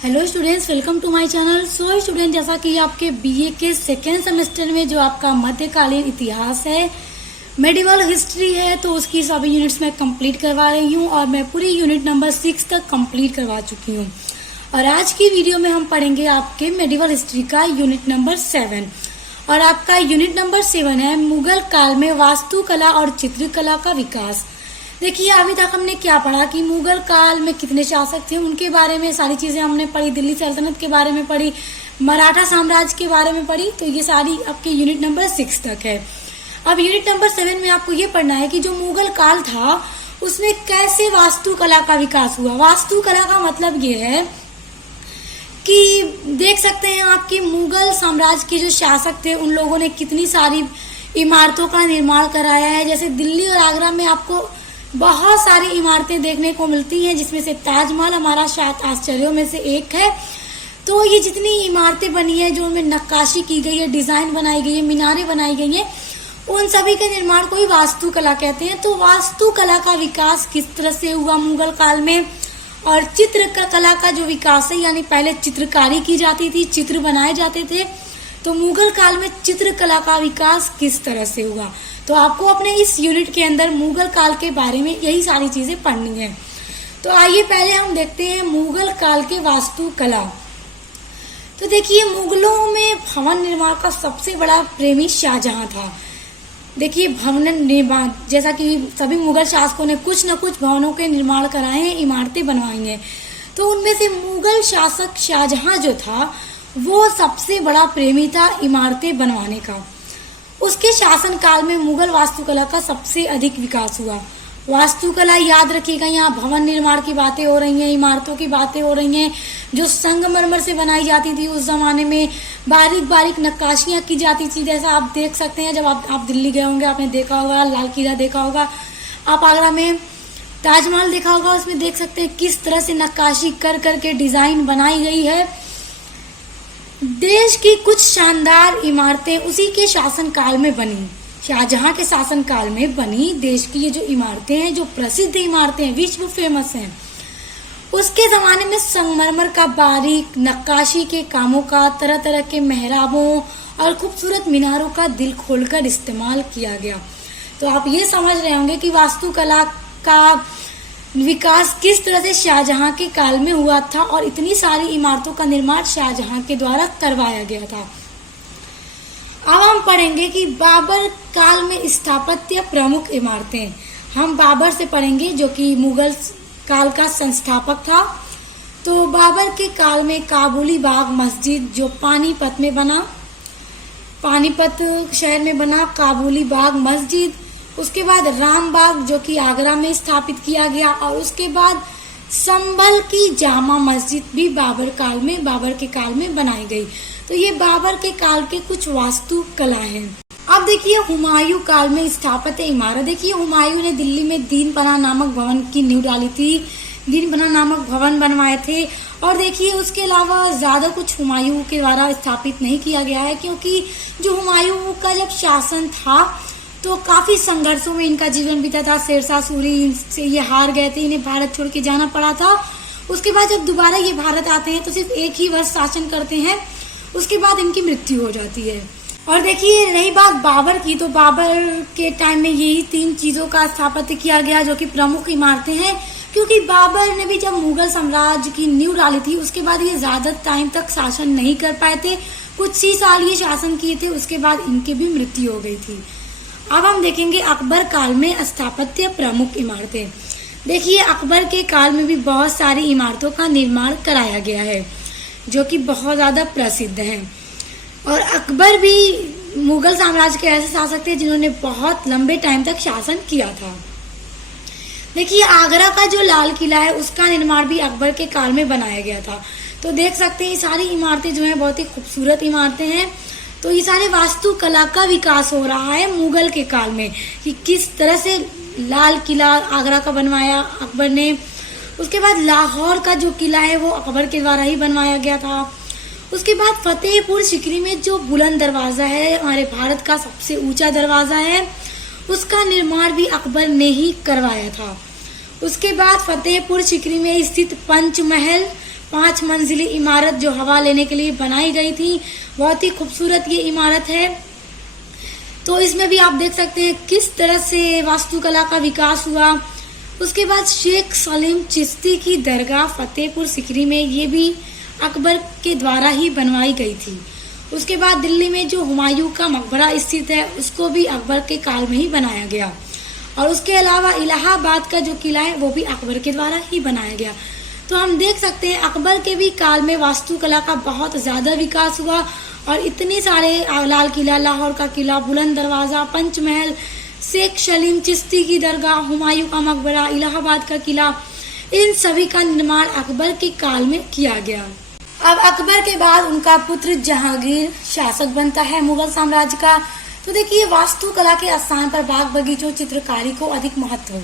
Hello students, welcome to my channel. So student, जैसा कि आपके बीए के सेकेंड सेमेस्टर में जो आपका मध्यकालीन इतिहास है, मेडिवल हिस्ट्री है, तो उसकी सभी यूनिट्स मैं कंप्लीट करवा रही हूँ और मैं पूरी यूनिट नंबर 6 तक कंप्लीट करवा चुकी हूँ। और आज की वीडियो में हम पढ़ेंगे आपके मेडिवल हिस्ट्री का यूनिट नंबर 7। और आपका यूनिट नंबर 7 है मुगल काल में वास्तुकला और चित्रकला का विकास। देखिए, अभी तक हमने क्या पढ़ा कि मुगल काल में कितने शासक थे, उनके बारे में सारी चीजें हमने पढ़ी, दिल्ली सल्तनत के बारे में पढ़ी, मराठा साम्राज्य के बारे में पढ़ी। तो ये सारी आपके यूनिट नंबर 6 तक है। अब यूनिट नंबर 7 में आपको ये पढ़ना है कि जो मुगल काल था उसमें कैसे वास्तुकला का विकास हुआ। वास्तुकला का मतलब ये है कि देख सकते हैं आप कि मुगल साम्राज्य के जो शासक थे उन लोगों ने कितनी सारी इमारतों का निर्माण कराया है। जैसे दिल्ली और आगरा में आपको बहुत सारी इमारतें देखने को मिलती हैं, जिसमें से ताजमहल हमारा 7 आश्चर्यों में से एक है। तो ये जितनी इमारतें बनी है, जो उनमें नक्काशी की गई है, डिजाइन बनाई गई है, मीनारें बनाई गई हैं, उन सभी के निर्माण को ही वास्तुकला कहते हैं। तो वास्तुकला का विकास किस तरह से हुआ मुगल काल में, और चित्रकला का जो विकास है, यानी पहले चित्रकारी की जाती थी, चित्र बनाए जाते थे, तो मुगल काल में चित्रकला का विकास किस तरह से हुआ। तो आपको अपने इस यूनिट के अंदर मुगल काल के बारे में यही सारी चीजें पढ़नी है। तो आइए पहले हम देखते हैं मुगल काल के वास्तुकला। तो देखिए, मुगलों में भवन निर्माण का सबसे बड़ा प्रेमी शाहजहां था। देखिए, भवन निर्माण, जैसा कि सभी मुगल शासकों ने कुछ न कुछ भवनों के निर्माण कराए हैं, इमारतें बनवाई हैं, तो उनमें से मुगल शासक शाहजहां जो था वो सबसे बड़ा प्रेमी था इमारतें बनवाने का। उसके शासन काल में मुगल वास्तुकला का सबसे अधिक विकास हुआ। वास्तुकला, याद रखिएगा, यहाँ भवन निर्माण की बातें हो रही हैं, इमारतों की बातें हो रही हैं, जो संगमरमर से बनाई जाती थी उस जमाने में, बारीक बारीक नक्काशियां की जाती थी। जैसा आप देख सकते हैं, जब आप दिल्ली गए होंगे, आपने देखा होगा, लाल किला देखा होगा, आप आगरा में ताजमहल देखा होगा, उसमें देख सकते हैं किस तरह से नक्काशी कर करके डिजाइन बनाई गई है। देश की कुछ शानदार इमारतें उसी के शासन काल में बनी, शाहजहां के शासन काल में बनी। देश की ये जो इमारतें हैं, जो प्रसिद्ध इमारतें हैं, विश्व फेमस हैं, उसके जमाने में संगमरमर का बारीक नक्काशी के कामों का, तरह तरह के मेहराबों और खूबसूरत मीनारों का दिल खोलकर इस्तेमाल किया गया। तो आप ये समझ रहे होंगे कि वास्तुकला का विकास किस तरह से शाहजहां के काल में हुआ था, और इतनी सारी इमारतों का निर्माण शाहजहां के द्वारा करवाया गया था। अब हम पढ़ेंगे कि बाबर काल में स्थापत्य प्रमुख इमारतें। हम बाबर से पढ़ेंगे, जो कि मुगल काल का संस्थापक था। तो बाबर के काल में काबुली बाग मस्जिद, जो पानीपत में बना, पानीपत शहर में बना काबुली बाग मस्जिद। उसके बाद राम बाग, जो कि आगरा में स्थापित किया गया, और उसके बाद संभल की जामा मस्जिद भी बाबर के काल में बनाई गई। तो ये बाबर के काल के कुछ वास्तु कला हैं। अब देखिए, हुमायूं काल में स्थापत्य इमारत। देखिए, हुमायूं ने दिल्ली में दीन पनाह नामक भवन की नींव डाली थी, दीन पनाह नामक भवन बनवाए थे। और देखिए, उसके अलावा ज्यादा कुछ हुमायूं के द्वारा स्थापित नहीं किया गया है, क्योंकि जो हुमायूं का जब शासन था तो काफी संघर्षों में इनका जीवन बीता था। शेरशाह सूरी से ये हार गए थे, इन्हें भारत छोड़ के जाना पड़ा था। उसके बाद जब दोबारा ये भारत आते हैं तो सिर्फ एक ही वर्ष शासन करते हैं, उसके बाद इनकी मृत्यु हो जाती है। और देखिए, रही बात बाबर की, तो बाबर के टाइम में यही 3 चीजों का स्थापत्य किया गया, जो कि प्रमुख इमारतें हैं। क्योंकि बाबर ने भी जब मुगल साम्राज्य की नींव डाली थी, उसके बाद ये ज्यादा टाइम तक शासन नहीं कर पाए थे, कुछ ही साल ये शासन किए थे, उसके बाद इनकी भी मृत्यु हो गई थी। अब हम देखेंगे अकबर काल में स्थापत्य प्रमुख इमारतें। देखिए, अकबर के काल में भी बहुत सारी इमारतों का निर्माण कराया गया है, जो कि बहुत ज्यादा प्रसिद्ध हैं। और अकबर भी मुगल साम्राज्य के ऐसे शासक थे जिन्होंने बहुत लंबे टाइम तक शासन किया था। देखिए, आगरा का जो लाल किला है, उसका निर्माण भी अकबर के काल में बनाया गया था। तो देख सकते हैं, सारी इमारतें जो है बहुत ही खूबसूरत इमारतें हैं। तो ये सारे वास्तुकला का विकास हो रहा है मुगल के काल में, कि किस तरह से लाल किला आगरा का बनवाया अकबर ने। उसके बाद लाहौर का जो किला है वो अकबर के द्वारा ही बनवाया गया था। उसके बाद फतेहपुर सीकरी में जो बुलंद दरवाजा है, हमारे भारत का सबसे ऊंचा दरवाजा है, उसका निर्माण भी अकबर ने ही करवाया था। उसके बाद फतेहपुर सीकरी में स्थित पंचमहल, 5 मंजिली इमारत जो हवा लेने के लिए बनाई गई थी। बहुत ही खूबसूरत ये इमारत है। तो इसमें भी आप देख सकते हैं किस तरह से वास्तुकला का विकास हुआ। उसके बाद शेख सलीम चिश्ती की दरगाह फतेहपुर सीकरी में, ये भी अकबर के द्वारा ही बनवाई गई थी। उसके बाद दिल्ली में जो हुमायूं का मकबरा स्थित है, उसको भी अकबर के काल में ही बनाया गया। और उसके अलावा इलाहाबाद का जो किला है, वो भी अकबर के द्वारा ही बनाया गया। तो हम देख सकते हैं अकबर के भी काल में वास्तुकला का बहुत ज्यादा विकास हुआ और इतने सारे, लाल किला, लाहौर का किला, बुलंद दरवाजा, पंचमहल, शेख सलीम चिश्ती की दरगाह, हुमायूं का मकबरा, इलाहाबाद का किला, इन सभी का निर्माण अकबर के काल में किया गया। अब अकबर के बाद उनका पुत्र जहांगीर शासक बनता है मुगल साम्राज्य का। तो देखिए वास्तुकला के स्थान पर बाग बगीचों, चित्रकारी को अधिक महत्व,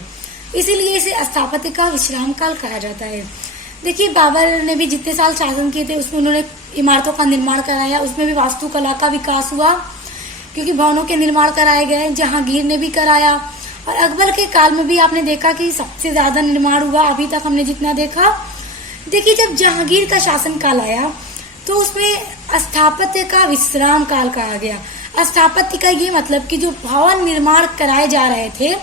इसीलिए इसे स्थापत्य का विश्राम काल कहा जाता है। देखिए बाबर ने भी जितने साल शासन किए थे उसमें उन्होंने इमारतों का निर्माण कराया, उसमें भी वास्तुकला का विकास हुआ क्योंकि भवनों के निर्माण कराए गए। जहांगीर ने भी कराया और अकबर के काल में भी आपने देखा कि सबसे ज्यादा निर्माण हुआ अभी तक हमने जितना देखा। देखिए जब जहांगीर का शासन काल आया तो उसमें स्थापत्य का विश्राम काल कहा गया। स्थापत्य का ये मतलब कि जो भवन निर्माण कराए जा रहे थे,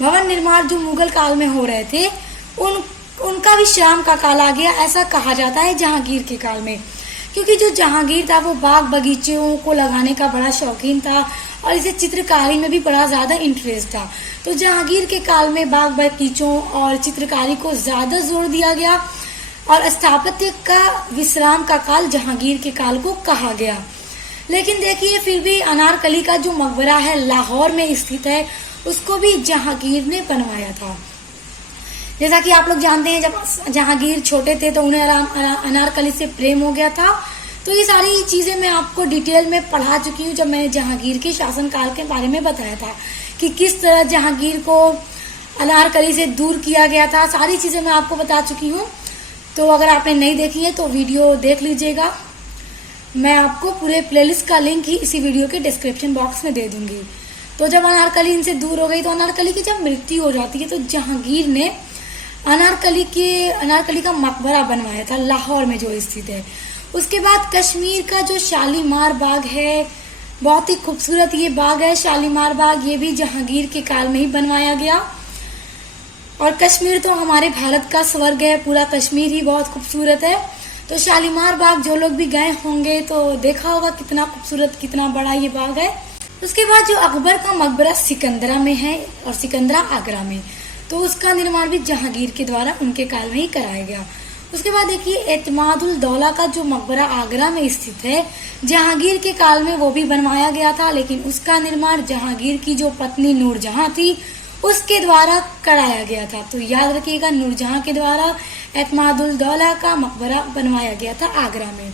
भवन निर्माण जो मुगल काल में हो रहे थे, उनका विश्राम का काल आ गया, ऐसा कहा जाता है जहांगीर के काल में। क्योंकि जो जहांगीर था वो बाग बगीचों को लगाने का बड़ा शौकीन था और इसे चित्रकारी में भी बड़ा ज्यादा इंटरेस्ट था। तो जहांगीर के काल में बाग बगीचों और चित्रकारी को ज्यादा जोर दिया गया और स्थापत्य का विश्राम का काल जहांगीर के काल को कहा गया। लेकिन देखिए फिर भी अनारकली का जो मकबरा है लाहौर में स्थित है, उसको भी जहांगीर ने बनवाया था। जैसा कि आप लोग जानते हैं जब जहांगीर छोटे थे तो उन्हें अनारकली से प्रेम हो गया था। तो ये सारी चीजें मैं आपको डिटेल में पढ़ा चुकी हूँ जब मैंने जहांगीर के शासनकाल के बारे में बताया था कि किस तरह जहांगीर को अनारकली से दूर किया गया था। सारी चीजें मैं आपको बता चुकी हूँ। तो अगर आपने नहीं देखी है तो वीडियो देख लीजिएगा। मैं आपको पूरे प्लेलिस्ट का लिंक ही इसी वीडियो के डिस्क्रिप्शन बॉक्स में दे दूंगी। तो जब अनारकली इनसे दूर हो गई तो अनारकली की जब मृत्यु हो जाती है तो जहांगीर ने अनारकली का मकबरा बनवाया था लाहौर में जो स्थित है। उसके बाद कश्मीर का जो शालीमार बाग है, बहुत ही खूबसूरत ये बाग है शालीमार बाग, ये भी जहांगीर के काल में ही बनवाया गया। और कश्मीर तो हमारे भारत का स्वर्ग है, पूरा कश्मीर ही बहुत खूबसूरत है। तो शालीमार बाग जो लोग भी गए होंगे तो देखा होगा कितना खूबसूरत, कितना बड़ा ये बाग है। उसके बाद जो अकबर का मकबरा सिकंदरा में है और सिकंदरा आगरा में, तो उसका निर्माण भी जहांगीर के द्वारा उनके काल में ही कराया गया। उसके बाद देखिए एतमादुल दौला का जो मकबरा आगरा में स्थित है, जहांगीर के काल में वो भी बनवाया गया था, लेकिन उसका निर्माण जहांगीर की जो पत्नी नूरजहां थी उसके द्वारा कराया गया था। तो याद रखिएगा नूरजहां के द्वारा एतमादुल दौला का मकबरा बनवाया गया था आगरा में।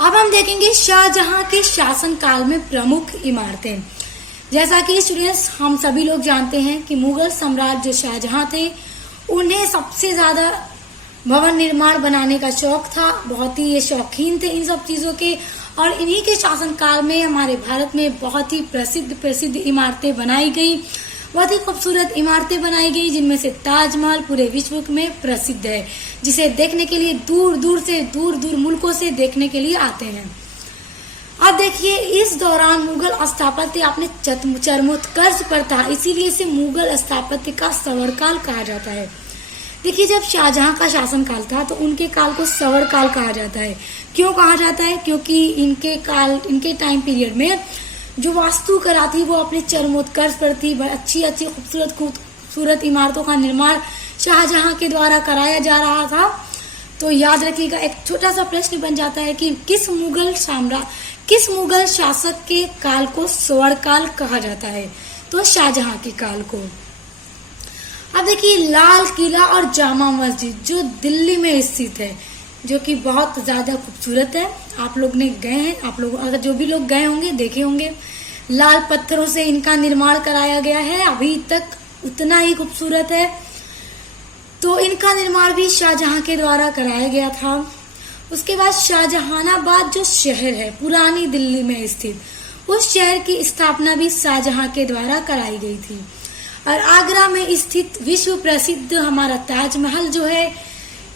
अब हम देखेंगे शाहजहां के शासन काल में प्रमुख इमारतें। जैसा कि स्टूडेंट्स हम सभी लोग जानते हैं कि मुगल सम्राट जो शाहजहां थे, उन्हें सबसे ज्यादा भवन निर्माण बनाने का शौक था, बहुत ही ये शौकीन थे इन सब चीजों के। और इन्हीं के शासन काल में हमारे भारत में बहुत ही प्रसिद्ध इमारतें बनाई गई, बहुत ही खूबसूरत इमारतें बनाई गई, जिनमें से ताजमहल पूरे विश्व में प्रसिद्ध है, जिसे देखने के लिए दूर दूर मुल्कों से देखने के लिए आते हैं। अब देखिए इस दौरान मुगल स्थापत्य अपने चरमोत्कर्ष पर था, इसीलिए इसे मुगल स्थापत्य का सवरकाल कहा जाता है। देखिए जब शाहजहां का शासनकाल था तो उनके काल को सवरकाल कहा जाता है। क्यों कहा जाता है? क्योंकि इनके टाइम पीरियड में जो वास्तुकला थी वो अपने चरमोत्कर्ष पर थी। अच्छी खूबसूरत इमारतों का निर्माण शाहजहां के द्वारा कराया जा रहा था। तो याद रखिएगा, एक छोटा सा प्रश्न बन जाता है कि किस मुगल शासक के काल को स्वर्णकाल कहा जाता है? तो शाहजहां के काल को। अब देखिए लाल किला और जामा मस्जिद जो दिल्ली में स्थित है, जो कि बहुत ज्यादा खूबसूरत है। आप लोग ने गए हैं, आप लोग अगर जो भी लोग गए होंगे देखे होंगे, लाल पत्थरों से इनका निर्माण कराया गया है, अभी तक उतना ही खूबसूरत है। तो इनका निर्माण भी शाहजहां के द्वारा कराया गया था। उसके बाद शाहजहानाबाद जो शहर है पुरानी दिल्ली में स्थित, उस शहर की स्थापना भी शाहजहां के द्वारा कराई गई थी। और आगरा में स्थित विश्व प्रसिद्ध हमारा ताजमहल जो है,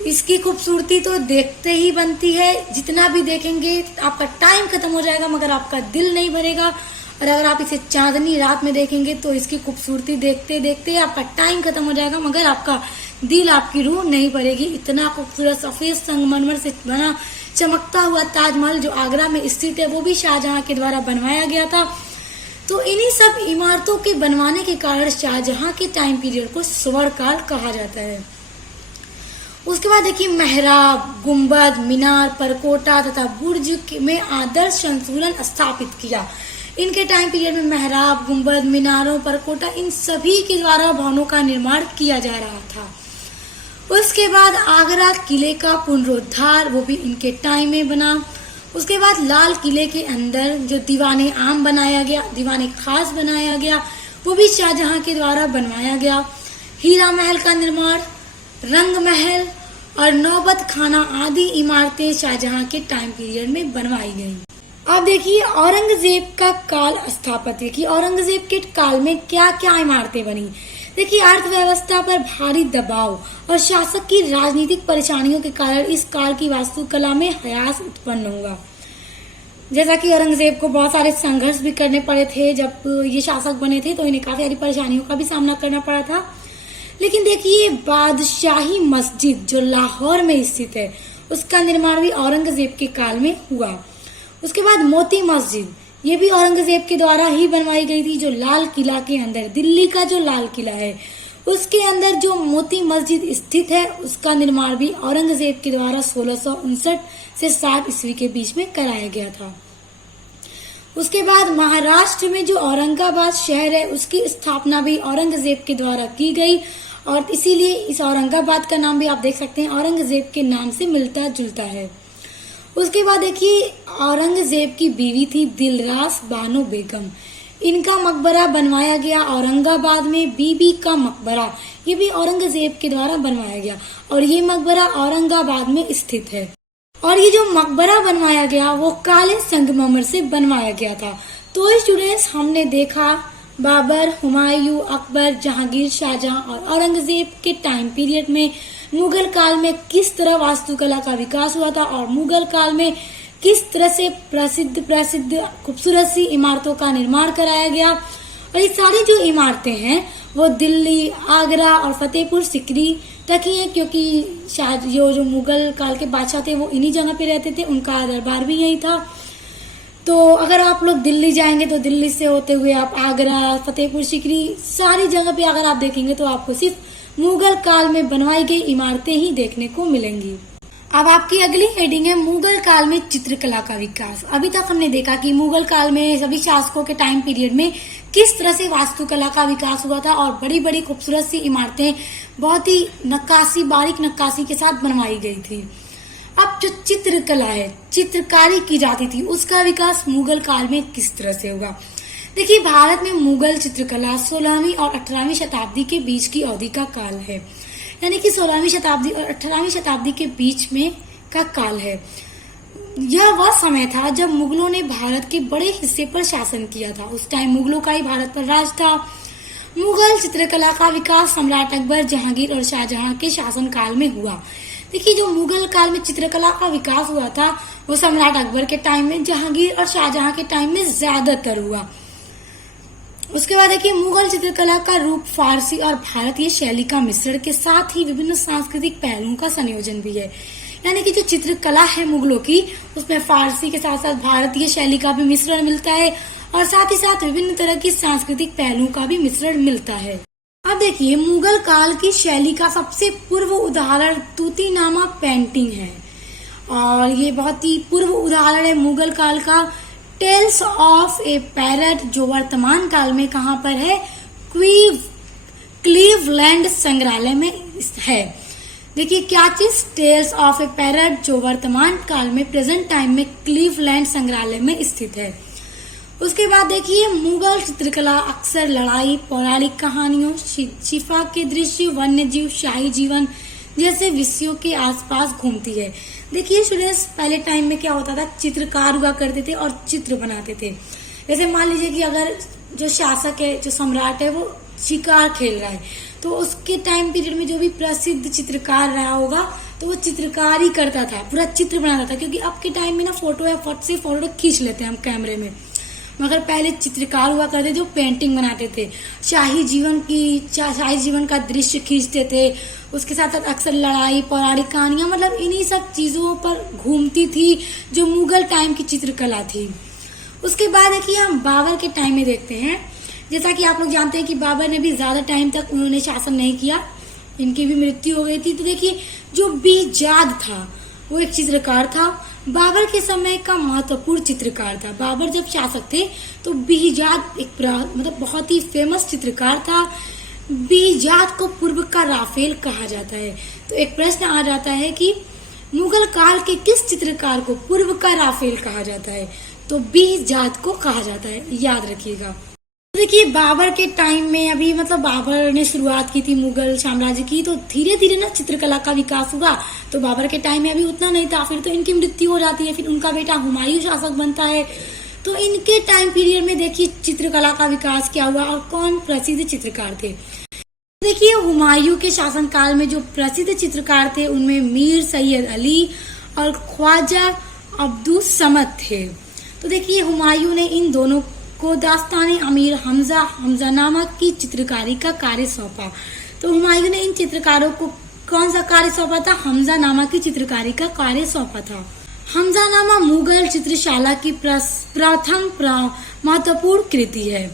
इसकी खूबसूरती तो देखते ही बनती है, जितना भी देखेंगे आपका टाइम खत्म हो जाएगा मगर आपका दिल नहीं भरेगा। और अगर आप इसे चांदनी रात में देखेंगे तो इसकी खूबसूरती देखते देखते आपका टाइम खत्म हो जाएगा मगर आपका दिल, आपकी रूह नहीं भरेगी। इतना खूबसूरत सफेद संगमरमर से बना चमकता हुआ ताजमहल जो आगरा में स्थित है वो भी शाहजहां के द्वारा बनवाया गया था। तो इन्हीं सब इमारतों के बनवाने के कारण शाहजहां के टाइम पीरियड को स्वर्ण काल कहा जाता है। उसके बाद देखिए मेहराब, गुंबद, मीनार, परकोटा तथा बुर्ज में आदर्श संतुलन स्थापित किया। इनके टाइम पीरियड में मेहराब, गुंबद, मीनारों, परकोटा इन सभी के द्वारा भवनों का निर्माण किया जा रहा था। उसके बाद आगरा किले का पुनरुद्धार, वो भी इनके टाइम में बना। उसके बाद लाल किले के अंदर जो दीवाने आम बनाया गया, दीवाने खास बनाया गया, वो भी शाहजहां के द्वारा बनवाया गया। हीरा महल का निर्माण, रंग महल और नौबत खाना आदि इमारतें शाहजहां के टाइम पीरियड में बनवाई गईं। अब देखिए औरंगजेब का काल स्थापत्य की औरंगजेब के काल में क्या क्या इमारतें बनी। देखिए अर्थव्यवस्था पर भारी दबाव और शासक की राजनीतिक परेशानियों के कारण इस काल की वास्तुकला में ह्रास उत्पन्न हुआ। जैसा कि औरंगजेब को बहुत सारे संघर्ष भी करने पड़े थे, जब ये शासक बने थे तो इन्हें काफी सारी परेशानियों का भी सामना करना पड़ा था। लेकिन देखिए बादशाही मस्जिद जो लाहौर में स्थित है उसका निर्माण भी औरंगजेब के काल में हुआ। उसके बाद मोती मस्जिद, ये भी औरंगजेब के द्वारा ही बनवाई गई थी, जो लाल किला के अंदर, दिल्ली का जो लाल किला है उसके अंदर जो मोती मस्जिद स्थित है उसका निर्माण भी औरंगजेब के द्वारा 1659 से 60 ईस्वी के बीच में कराया गया था। उसके बाद महाराष्ट्र में जो औरंगाबाद शहर है उसकी स्थापना भी औरंगजेब के द्वारा की गई और इसीलिए इस औरंगाबाद का नाम भी आप देख सकते हैं औरंगजेब के नाम से मिलता जुलता है। उसके बाद देखिए औरंगजेब की बीवी थी दिलरास बानो बेगम, इनका मकबरा बनवाया गया औरंगाबाद में, बीबी का मकबरा, ये भी औरंगजेब के द्वारा बनवाया गया और ये मकबरा औरंगाबाद में स्थित है। और ये जो मकबरा बनवाया गया वो काले संगमरमर से बनवाया गया था। तो स्टूडेंट्स हमने देखा बाबर, हुमायूं, अकबर, जहांगीर, शाहजहां और औरंगजेब के टाइम पीरियड में मुगल काल में किस तरह वास्तुकला का विकास हुआ था और मुगल काल में किस तरह से प्रसिद्ध खूबसूरत सी इमारतों का निर्माण कराया गया। और ये सारी जो इमारतें हैं वो दिल्ली, आगरा और फतेहपुर सिकरी तक ही है, क्योंकि शायद जो मुगल काल के बादशाह थे वो इन्हीं जगह पे रहते थे, उनका दरबार भी यही था। तो अगर आप लोग दिल्ली जाएंगे तो दिल्ली से होते हुए आप आगरा, फतेहपुर सिकरी, सारी जगह पे अगर आप देखेंगे तो आपको सिर्फ मुगल काल में बनवाई गई इमारतें ही देखने को मिलेंगी। अब आपकी अगली हेडिंग है मुगल काल में चित्रकला का विकास। अभी तक हमने देखा कि मुगल काल में सभी शासकों के टाइम पीरियड में किस तरह से वास्तुकला का विकास हुआ था और बड़ी बड़ी खूबसूरत सी इमारतें बहुत ही नक्काशी, बारीक नक्काशी के साथ बनवाई गई थी। अब जो चित्रकला है, चित्रकारी की जाती थी, उसका विकास मुगल काल में किस तरह से होगा। देखिए भारत में मुगल चित्रकला 16वीं और 18वीं शताब्दी के बीच की अवधि का काल है, यानी कि 16वीं शताब्दी और 18वीं शताब्दी के बीच में का काल है। यह वह समय था जब मुगलों ने भारत के बड़े हिस्से पर शासन किया था। उस टाइम मुगलों का ही भारत पर राज था। मुगल चित्रकला का विकास सम्राट अकबर, जहांगीर और शाहजहां के शासन काल में हुआ। देखिए जो मुगल काल में चित्रकला का विकास हुआ था वो सम्राट अकबर के टाइम में, जहांगीर और शाहजहां के टाइम में ज्यादातर हुआ। उसके बाद देखिए मुगल चित्रकला का रूप फारसी और भारतीय शैली का मिश्रण के साथ ही विभिन्न सांस्कृतिक पहलुओं का संयोजन भी है। यानी कि जो चित्रकला है मुगलों की उसमें फारसी के साथ साथ भारतीय शैली का भी मिश्रण मिलता है और साथ ही साथ विभिन्न तरह की सांस्कृतिक पहलुओं का भी मिश्रण मिलता है। अब देखिए मुगल काल की शैली का सबसे पूर्व उदाहरण तूतीनामा पेंटिंग है और ये बहुत ही पूर्व उदाहरण है मुगल काल का। टेल्स ऑफ ए पैरट जो वर्तमान काल में कहाँ पर है, क्लीवलैंड संग्रहालय में है। देखिए क्या चीज, टेल्स ऑफ ए पैरट जो वर्तमान काल में प्रेजेंट टाइम में क्लीवलैंड संग्रहालय में स्थित है। उसके बाद देखिए मुगल चित्रकला अक्सर लड़ाई, पौराणिक कहानियों, शिफा के दृश्य, वन्य जीव, शाही जीवन जैसे विषयों के आसपास घूमती है। देखिए स्टूडेंट्स पहले टाइम में क्या होता था, चित्रकार हुआ करते थे और चित्र बनाते थे। जैसे मान लीजिए कि अगर जो शासक है, जो सम्राट है, वो शिकार खेल रहा है तो उसके टाइम पीरियड में जो भी प्रसिद्ध चित्रकार रहा होगा तो वो चित्रकार ही करता था, पूरा चित्र बनाता था। क्योंकि अब के टाइम में ना फोटो या फट से फोटो खींच लेते हैं हम कैमरे में, मगर पहले चित्रकार हुआ करते जो पेंटिंग बनाते थे, शाही जीवन का दृश्य खींचते थे। उसके साथ साथ अक्सर लड़ाई, पौराणिक कहानियां, मतलब इन्हीं सब चीजों पर घूमती थी जो मुगल टाइम की चित्रकला थी। उसके बाद देखिए हम बाबर के टाइम में देखते हैं। जैसा कि आप लोग जानते हैं कि बाबर ने भी ज्यादा टाइम तक उन्होंने शासन नहीं किया, इनकी भी मृत्यु हो गई थी। तो देखिए जो बीजाद था वो एक चित्रकार था, बाबर के समय का महत्वपूर्ण चित्रकार था। बाबर जब शासक थे तो बीजाद एक मतलब बहुत ही फेमस चित्रकार था। बीजाद को पूर्व का राफेल कहा जाता है। तो एक प्रश्न आ जाता है कि मुगल काल के किस चित्रकार को पूर्व का राफेल कहा जाता है? तो बीजाद को कहा जाता है, याद रखिएगा। देखिए बाबर के टाइम में अभी मतलब बाबर ने शुरुआत की थी मुगल साम्राज्य की, तो धीरे धीरे ना चित्रकला का विकास हुआ। तो बाबर के टाइम में अभी उतना नहीं था, फिर तो इनकी मृत्यु हो जाती है, फिर उनका बेटा हुमायूं शासक बनता है। तो इनके टाइम पीरियड में देखिए चित्रकला का विकास क्या हुआ और कौन प्रसिद्ध चित्रकार थे। देखिए हुमायूं के शासनकाल में जो प्रसिद्ध चित्रकार थे उनमें मीर सैयद अली और ख्वाजा अब्दुल समद थे। तो देखिए हुमायूं ने इन दोनों को दास्तान अमीर हमजानामा की चित्रकारी का कार्य सौंपा। तो हुमायूं ने इन चित्रकारों को कौन सा कार्य सौंपा था? हमजानामा की चित्रकारी का कार्य सौंपा था। हमजानामा मुगल चित्रशाला की प्रथम महत्वपूर्ण कृति है।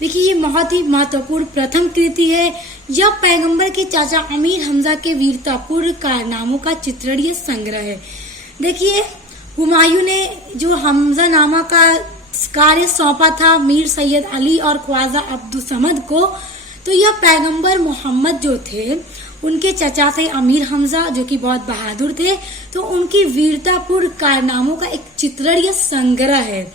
देखिए ये बहुत ही महत्वपूर्ण प्रथम कृति है। यह पैगंबर के चाचा अमीर हमजा के वीरतापूर्ण कारनामों का चित्रणीय संग्रह है। देखिए हुमायूं ने जो हमजानामा का कार्य सौंपा था मीर सैयद अली और ख्वाजा अब्दुल समद को, तो यह पैगंबर मोहम्मद जो थे उनके चचा थे अमीर हमजा, जो कि बहुत बहादुर थे। तो उनकी वीरतापूर्ण कारनामों का एक चित्रणीय संग्रह है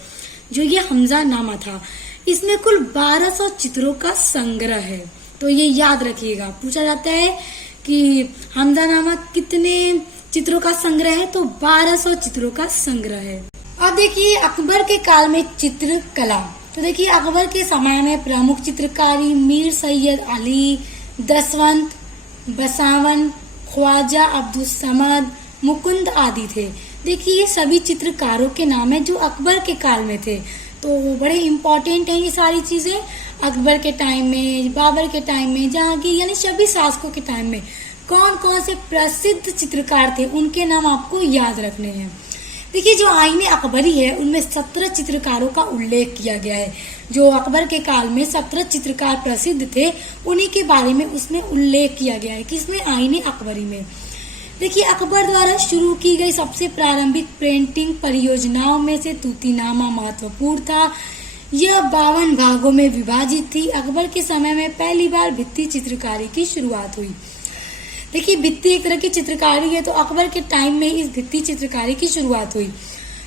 जो ये हमजानामा था। इसमें कुल 1200 चित्रों का संग्रह है। तो ये याद रखिएगा, पूछा जाता है कि हमजानामा कितने चित्रों का संग्रह है? तो 1200 चित्रों का संग्रह है। अब देखिए अकबर के काल में चित्रकला। तो देखिए अकबर के समय में प्रमुख चित्रकारी मीर सैयद अली, दसवंत, बसावन, ख्वाजा अब्दुल समद, मुकुंद आदि थे। देखिए ये सभी चित्रकारों के नाम है जो अकबर के काल में थे। तो बड़े इम्पोर्टेंट हैं ये सारी चीजें। अकबर के टाइम में, बाबर के टाइम में, जहांगीर, यानी सभी शासकों के टाइम में कौन कौन से प्रसिद्ध चित्रकार थे उनके नाम आपको याद रखने हैं। देखिए जो आईने अकबरी है उनमें 17 चित्रकारों का उल्लेख किया गया है। जो अकबर के काल में 17 चित्रकार प्रसिद्ध थे उन्हीं के बारे में उसमें उल्लेख किया गया है, किसमें? आईने अकबरी में। देखिए अकबर द्वारा शुरू की गई सबसे प्रारंभिक पेंटिंग परियोजनाओं में से तूतीनामा महत्वपूर्ण था। यह 52 भागों में विभाजित थी। अकबर के समय में पहली बार भित्ति चित्रकारी की शुरुआत हुई। देखिए भित्ति एक तरह की चित्रकारी है, तो अकबर के टाइम में इस भित्ति चित्रकारी की शुरुआत हुई।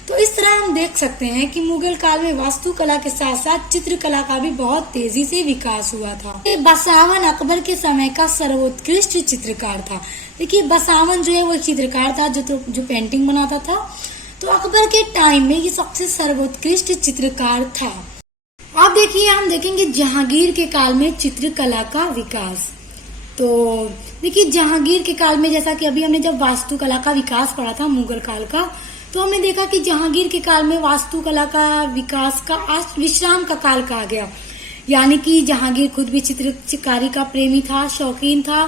तो इस तरह हम देख सकते हैं कि मुगल काल में वास्तुकला के साथ साथ चित्रकला का भी बहुत तेजी से विकास हुआ था। बसावन अकबर के समय का सर्वोत्कृष्ट चित्रकार था। देखिए बसावन जो है वो चित्रकार था जो पेंटिंग बनाता था। तो अकबर के टाइम में ये सबसे सर्वोत्कृष्ट चित्रकार था। अब देखिए हम देखेंगे जहांगीर के काल में चित्रकला का विकास। तो देखिए जहांगीर के काल में, जैसा कि अभी हमने जब वास्तुकला का विकास पढ़ा था मुगल काल का, तो हमने देखा कि जहांगीर के काल में वास्तुकला का विकास का विश्राम का काल कहा गया। यानी कि जहांगीर खुद भी चित्रकारी का प्रेमी था, शौकीन था।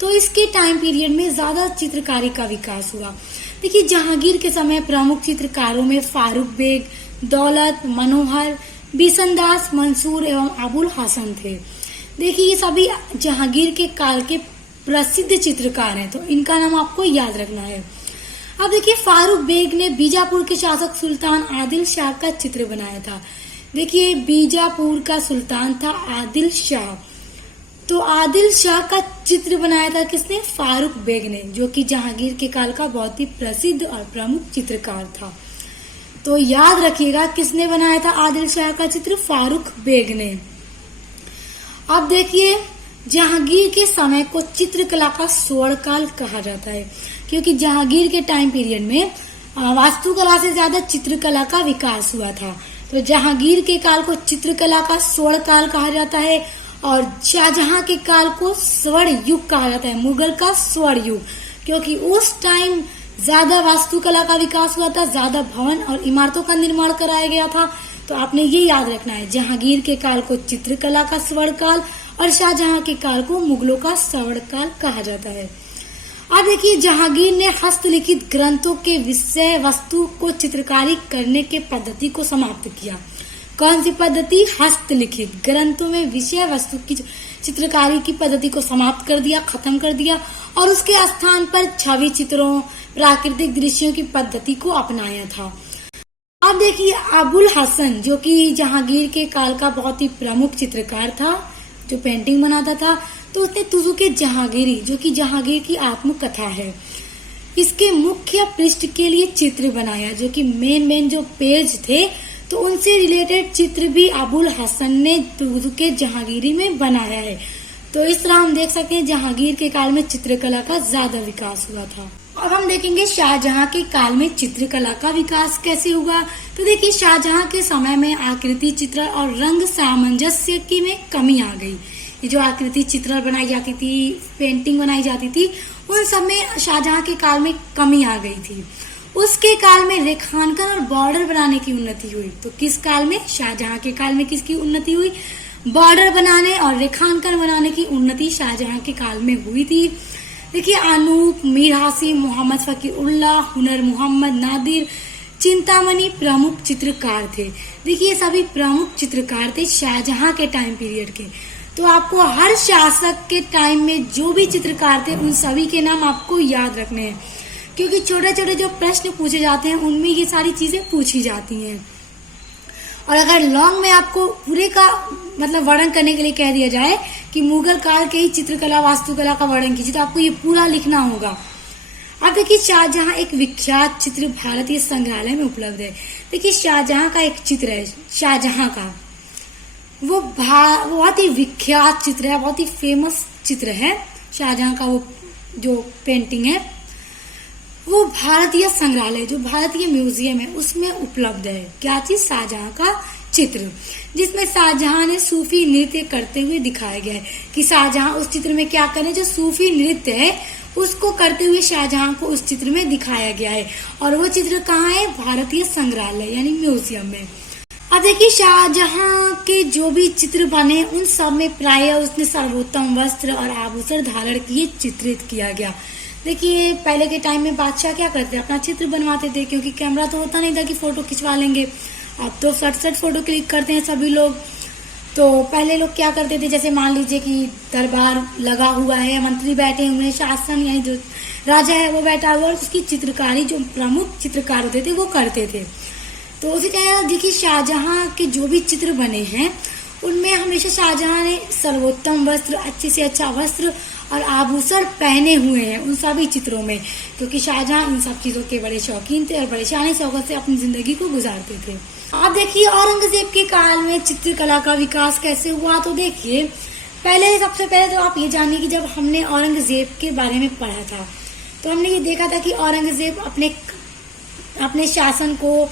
तो इसके टाइम पीरियड में ज्यादा चित्रकारी का विकास हुआ। देखिए जहांगीर के समय प्रमुख चित्रकारों में फारूक बेग, दौलत, मनोहर, बिशनदास, मंसूर एवं अबुल हसन थे। देखिए ये सभी जहांगीर के काल के प्रसिद्ध चित्रकार हैं, तो इनका नाम आपको याद रखना है। अब देखिए फारूक बेग ने बीजापुर के शासक सुल्तान आदिल शाह का चित्र बनाया था। देखिए बीजापुर का सुल्तान था आदिल शाह। तो आदिल शाह का चित्र बनाया था किसने? फारूक बेग ने, जो कि जहांगीर के काल का बहुत ही प्रसिद्ध और प्रमुख चित्रकार था। तो याद रखिएगा किसने बनाया था आदिल शाह का चित्र? फारूक बेग ने। अब देखिए जहांगीर के समय को चित्रकला का स्वर्णकाल कहा जाता है, क्योंकि जहांगीर के टाइम पीरियड में वास्तुकला से ज्यादा चित्रकला का विकास हुआ था। तो जहांगीर के काल को चित्रकला का स्वर्णकाल कहा जाता है। और शाहजहां के काल को स्वर्ण युग कहा जाता है, मुगल का स्वर्ण युग, क्योंकि उस टाइम ज्यादा वास्तुकला का विकास हुआ था, ज्यादा भवन और इमारतों का निर्माण कराया गया था। तो आपने ये याद रखना है, जहांगीर के काल को चित्रकला का स्वर्ण काल और शाहजहां के काल को मुगलों का स्वर्ण काल कहा जाता है। अब देखिए, जहांगीर ने हस्तलिखित ग्रंथों के विषय वस्तु को चित्रकारी करने के पद्धति को समाप्त किया। कौन सी पद्धति? हस्तलिखित ग्रंथों में विषय वस्तु की चित्रकारी की पद्धति को समाप्त कर दिया, खत्म कर दिया, और उसके स्थान पर छवि चित्रों, प्राकृतिक दृश्यों की पद्धति को अपनाया था। अब देखिए, अबुल हसन जो कि जहांगीर के काल का बहुत ही प्रमुख चित्रकार था, जो पेंटिंग बनाता था, तो उसने तुजुके जहांगीरी, जो कि जहांगीर की आत्मकथा है, इसके मुख्य पृष्ठ के लिए चित्र बनाया, जो कि मेन जो पेज थे, तो उनसे रिलेटेड चित्र भी अबुल हसन ने तुजुके जहांगीरी में बनाया है। तो इस तरह हम देख सकते हैं जहांगीर के काल में चित्रकला का ज्यादा विकास हुआ था। अब हम देखेंगे शाहजहां के काल में चित्रकला का विकास कैसे हुआ। तो देखिए, शाहजहां के समय में आकृति चित्र और रंग सामंजस्य की में कमी आ गई। ये जो आकृति चित्र बनाई जाती थी, पेंटिंग बनाई जाती थी, उन सब में शाहजहां के काल में कमी आ गई थी। उसके काल में रेखांकन और बॉर्डर बनाने की उन्नति हुई। तो किस काल में? शाहजहां के काल में किसकी उन्नति हुई? बॉर्डर बनाने और रेखांकन बनाने की उन्नति शाहजहां के काल में हुई थी। देखिए, अनूप, मीर हासिम, मोहम्मद फकीरुल्लाह, हुनर मोहम्मद, नादिर, चिंतामणि प्रमुख चित्रकार थे। देखिए, ये सभी प्रमुख चित्रकार थे शाहजहां के टाइम पीरियड के। तो आपको हर शासक के टाइम में जो भी चित्रकार थे, उन सभी के नाम आपको याद रखने हैं, क्योंकि छोटे छोटे जो प्रश्न पूछे जाते हैं उनमें ये सारी चीजें पूछी जाती हैं। और अगर लॉन्ग में आपको पूरे का मतलब वर्णन करने के लिए कह दिया जाए कि मुगल काल के ही चित्रकला वास्तुकला का वर्णन कीजिए, तो आपको ये पूरा लिखना होगा। अब देखिए, शाहजहां एक विख्यात चित्र भारतीय संग्रहालय में उपलब्ध है। देखिए, शाहजहां का एक चित्र है, शाहजहां का वो बहुत ही विख्यात चित्र है, बहुत ही फेमस चित्र है। शाहजहां का वो जो पेंटिंग है, वो भारतीय संग्रहालय, जो भारतीय म्यूजियम है, उसमें उपलब्ध है। क्या चीज? शाहजहां का चित्र, जिसमें शाहजहां ने सूफी नृत्य करते हुए दिखाया गया है कि शाहजहां उस चित्र में क्या करें, जो सूफी नृत्य है उसको करते हुए शाहजहां को उस चित्र में दिखाया गया है। और वो चित्र कहाँ है? भारतीय संग्रहालय यानी म्यूजियम में। अब देखिए, शाहजहां के जो भी चित्र बने उन सब में प्राय उसने सर्वोत्तम वस्त्र और आभूषण धारण किए चित्रित किया गया। देखिए, पहले के टाइम में बादशाह क्या करते, अपना चित्र बनवाते थे, क्योंकि कैमरा तो होता नहीं था कि फोटो खिंचवा लेंगे। अब तो सट फोटो क्लिक करते हैं सभी लोग। तो पहले लोग क्या करते थे, जैसे मान लीजिए कि दरबार लगा हुआ है, मंत्री बैठे हुए हैं, शासन यानी जो राजा है वो बैठा हुआ है, उसकी चित्रकारी जो प्रमुख चित्रकार होते थे वो करते थे। तो उसी तरह देखिए, शाहजहां के जो भी चित्र बने हैं उनमें हमेशा शाहजहां ने सर्वोत्तम वस्त्र, अच्छे से अच्छा वस्त्र और आभूषण पहने हुए हैं उन सभी चित्रों में, क्योंकि शाहजहां इन सब चीजों के बड़े शौकीन थे और बड़े शान शौकत से अपनी जिंदगी को गुजारते थे। आप देखिए, औरंगजेब के काल में चित्रकला का विकास कैसे हुआ। तो देखिए, सबसे पहले तो आप ये जानिए कि जब हमने औरंगजेब के बारे में पढ़ा था, तो हमने ये देखा था कि औरंगजेब अपने शासन को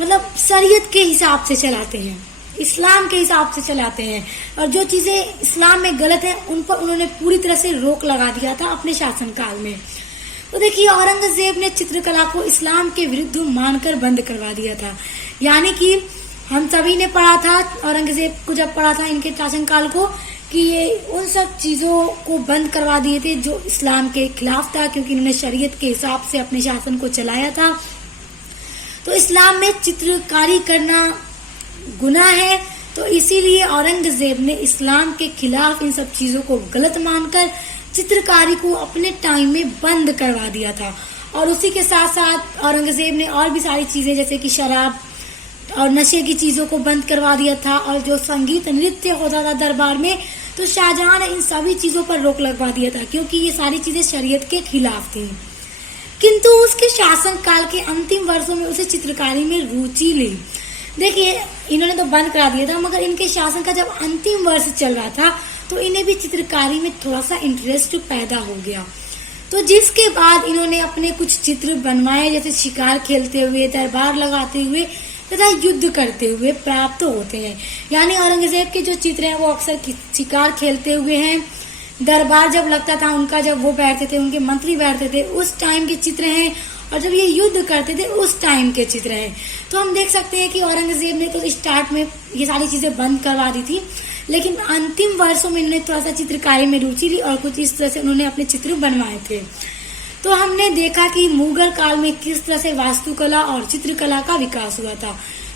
मतलब शरीयत के हिसाब से चलाते हैं, इस्लाम के हिसाब से चलाते हैं, और जो चीजें इस्लाम में गलत है उन पर उन्होंने पूरी तरह से रोक लगा दिया था अपने शासन काल में। तो देखिए, औरंगजेब ने चित्रकला को इस्लाम के विरुद्ध मानकर बंद करवा दिया था। यानी कि हम सभी ने पढ़ा था, औरंगजेब को जब पढ़ा था इनके शासन काल को, कि ये उन सब चीजों को बंद करवा दिए थे जो इस्लाम के खिलाफ था, क्योंकि इन्होंने शरीयत के हिसाब से अपने शासन को चलाया था। तो इस्लाम में चित्रकारी करना गुनाह है, तो इसीलिए औरंगजेब ने इस्लाम के खिलाफ इन सब चीजों को गलत मानकर चित्रकारी को अपने टाइम में बंद करवा दिया था। और उसी के साथ साथ औरंगजेब ने और भी सारी चीजें, जैसे कि शराब और नशे की चीजों को बंद करवा दिया था, और जो संगीत नृत्य होता था दरबार में, तो शाहजहां ने इन सभी चीजों पर रोक लगवा दिया था, क्योंकि ये सारी चीजें शरीयत के खिलाफ थी। किंतु उसके शासन काल के अंतिम वर्षों में उसे चित्रकारी में रुचि ली। देखिए, इन्होंने तो बंद करा दिया था, मगर इनके शासन का जब अंतिम वर्ष चल रहा था तो इन्हें भी चित्रकारी में थोड़ा सा इंटरेस्ट पैदा हो गया। तो जिसके बाद इन्होंने अपने कुछ चित्र बनवाए, जैसे शिकार खेलते हुए, दरबार लगाते हुए, तथा युद्ध करते हुए प्राप्त होते हैं। यानी औरंगजेब के जो चित्र हैं वो अक्सर शिकार खेलते हुए हैं, दरबार जब लगता था उनका, जब वो बैठते थे, उनके मंत्री बैठते थे, उस टाइम के चित्र हैं, और जब ये युद्ध करते थे उस टाइम के चित्र हैं। तो हम देख सकते हैं कि औरंगजेब ने तो स्टार्ट में ये सारी चीजें बंद करवा दी थी, लेकिन अंतिम वर्षों में इन्होंने थोड़ा सा चित्रकारी में रुचि ली और कुछ इस तरह से उन्होंने अपने चित्र बनवाए थे। तो हमने देखा कि मुगल काल में किस तरह से वास्तुकला और चित्रकला का विकास हुआ था।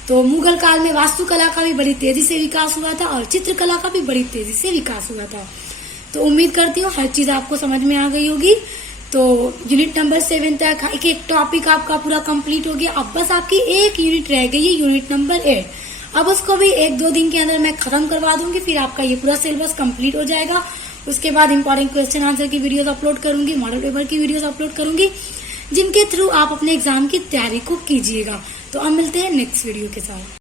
तो मुगल काल में वास्तुकला का भी बड़ी तेजी से विकास हुआ था और चित्रकला का भी बड़ी तेजी से विकास हुआ था। तो उम्मीद करती हूँ हर चीज आपको समझ में आ गई होगी। तो यूनिट नंबर 7 तक एक टॉपिक आपका पूरा कंप्लीट हो गया। अब बस आपकी एक यूनिट रह गई है, यूनिट नंबर 8। अब उसको भी 1-2 दिन के अंदर मैं खत्म करवा दूंगी, फिर आपका ये पूरा सिलेबस कंप्लीट हो जाएगा। उसके बाद इंपॉर्टेंट क्वेश्चन आंसर की वीडियोस अपलोड करूंगी, मॉडल पेपर की वीडियोस अपलोड करूंगी, जिनके थ्रू आप अपने एग्जाम की तैयारी को कीजिएगा। तो अब मिलते हैं नेक्स्ट वीडियो के साथ।